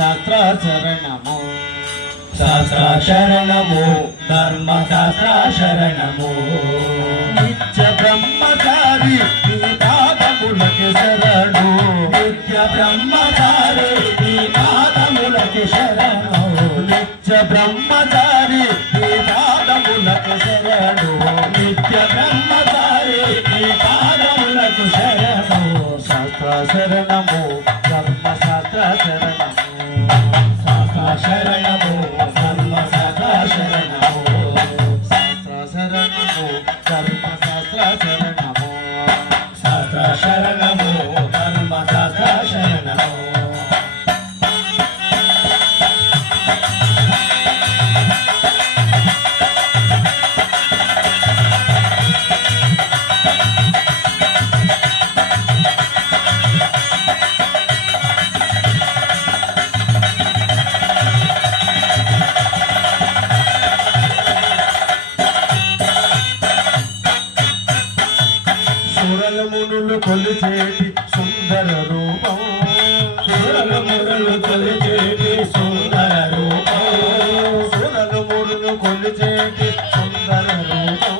శాస్త్ర శరణము శాస్త్ర శరణము ధర్మశాస్త్ర శరణము నిత్య బ్రహ్మచారి నీ పాదములకి శరణు నిత్య బ్రహ్మచారి నీ పాదములకి శరణు నిత్య బ్రహ్మచారి నీ పాదములకి శరణు నిత్య బ్రహ్మచారి నీ పాదములకు శరణు శాస్త్ర శరణము ధర్మశాస్త్ర శరణము శాస్త్ర శరణము ధర్మశాస్త్ర శరణము శాస్త్ర శరణము ధర్మశాస్త్ర శరణము శాస్త్ర శరణము ధర్మశాస్త్ర శరణము సురలమునులు కొలిచేటి సుందర రూపం సురలమునులు కొలిచేటి సుందర రూపం సురలమునులు కొలిచేటి సుందర రూపం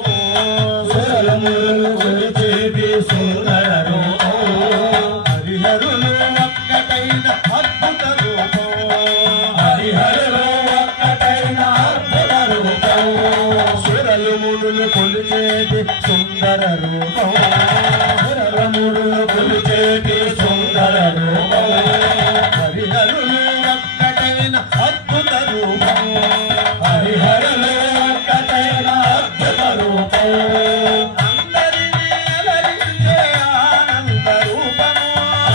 సురలమునులు కొలిచేటి సుందర రూపం హరిహరులు ఒక్కటైన అద్భుత రూపం హరిహరులు ఒక్కటైన అద్భుత రూపం సురలమునులు కొలిచేటి సుందర రూపం సురలమునులు కొలిచేటి సుందర రూపం హరిహరులు ఒక్కటైన అద్భుత రూపం హరిహరులు ఒక్కటైన అద్భుత రూపం అందరినీ అలరించే ఆనంద రూపము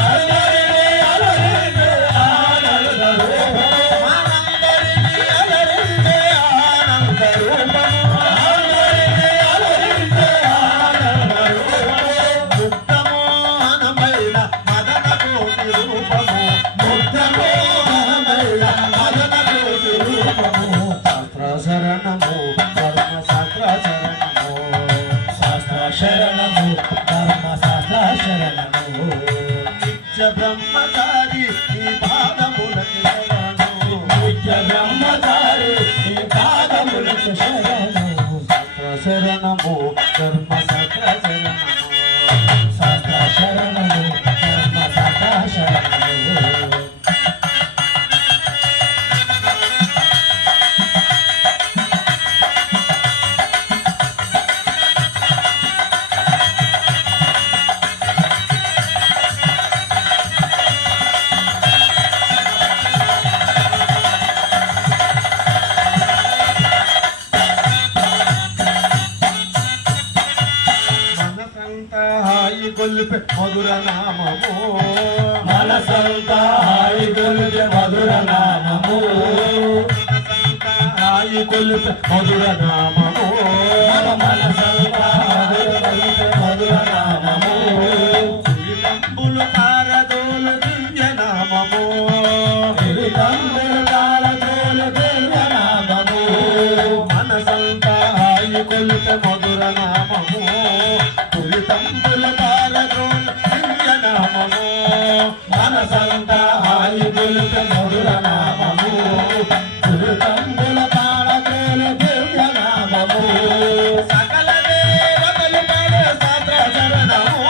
అందరినీ అలరించే ఆనంద రూపము అందరినీ అలరించే ఆనంద రూపము అందరినీ అలరించే ఆనంద రూపము ముక్తమోహనమైన మదన కోటి రూపము ముక్తమోహనమైన మదన కోటి రూపము శాస్త్ర శరణము ధర్మశాస్త్ర శరణము శాస్త్ర శరణము ధర్మశాస్త్ర శరణము నిత్య బ్రహ్మచారి నీ పాదములకు శరణు నిత్య బ్రహ్మచారి నీ పాదములకు శరణు శాస్త్ర శరణము ధర్మశాస్త్ర శరణము శాస్త్ర శరణము ధర్మశాస్త్ర శరణము మనసంతా హాయి గొల్పే మధుర నామము మనసంతా హాయి గొల్పే మధుర నామము మనసంతా హాయి గొల్పే మధుర నామము మనసంతా హాయి గొల్పే మధుర నామము తంబులు తారదోలు దివ్య నామము తంబులు తారదోలు దివ్య నామము మనసంతా హాయి గొల్పే మధుర నామము తంబుల తారదోలు దివ్య నామము మనసంతా హాయి గొల్పే మధుర నామము తంబుల తారదోలు దివ్య నామము సకల దేవతలు పాడే శాస్త్ర శరణము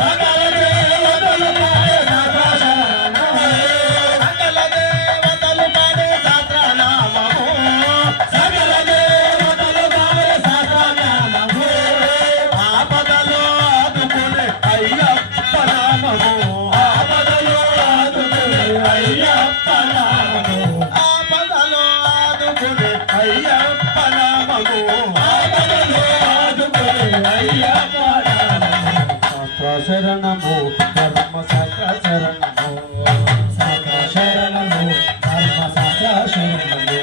సకల దేవతలు పాడే శాస్త్ర శరణము సకల దేవతలు పాడే శాస్త్ర నామము సకల దేవతలు పాడే శాస్త్ర నామము ఆపదలో ఆదుకునే అయ్యప్ప నామము ఆపదలో ఆదుకునే అయ్యప్ప నామము ఆపదలో ఆదుకునే అయ్యప్ప నామము ఆపదలో ఆదుకునే అయ్యప్ప నామము శాస్త్ర శరణము ధర్మశాస్త్ర శరణము శాస్త్ర శరణము ధర్మశాస్త్ర శరణము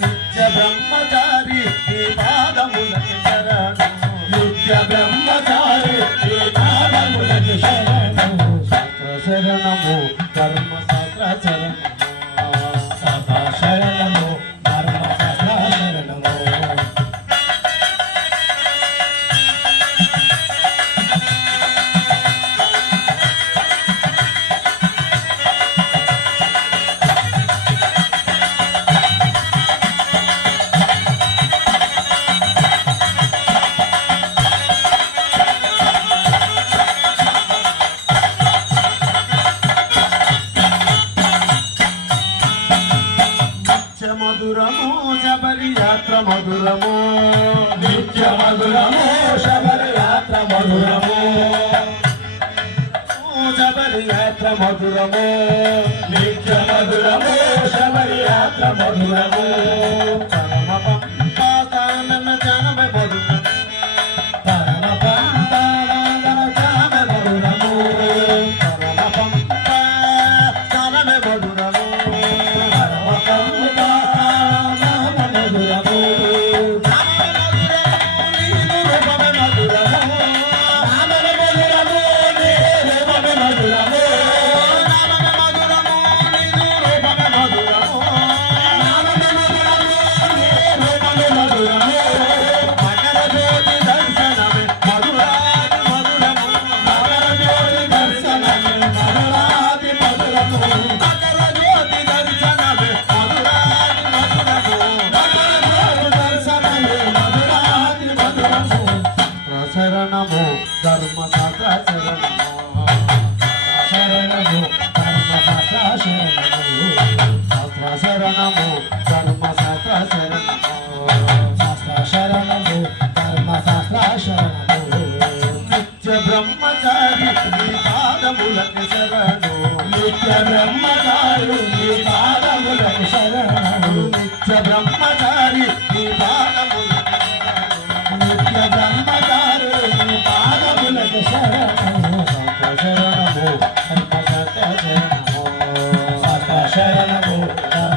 నిత్య బ్రహ్మచారి నీ పాదములకి శరణు నిత్య బ్రహ్మచారి నీ పాదములకి శరణు శాస్త్ర శరణము ధర్మశాస్త్ర శరణము మధురము శబరి యాత్ర మధురము నిత్య మధురము శబరి యాత్ర మధురము శబరి యాత్ర మధురము నిత్య మధురము శబరి యాత్ర మధురము పరమ పంపాతానన జనమ మధుర పరమ పంపానందన జామ మధురము పరమ పంపాతానన మధురము పరమ పంపానందన మధురము శరణము ధర్మ శాస్త్ర శరణము శరణము ధర్మ శాస్త్ర శాస్త్ర శరణము శాస్త్ర శరణము ధర్మ శాస్త్ర శరణము నిత్య బ్రహ్మచారి నీ పాదములకు శరణు నిత్య బ్రహ్మచారు నీ పాదములకు శరణము నిత్య బ్రహ్మచారి నీ పాదములకు నిత్య బ్రహ్మచారు నీ పాదములకు శరణము శరణము ధర్మ శాస్త్ర శరణము శాస్త్ర శరణము ధర్మ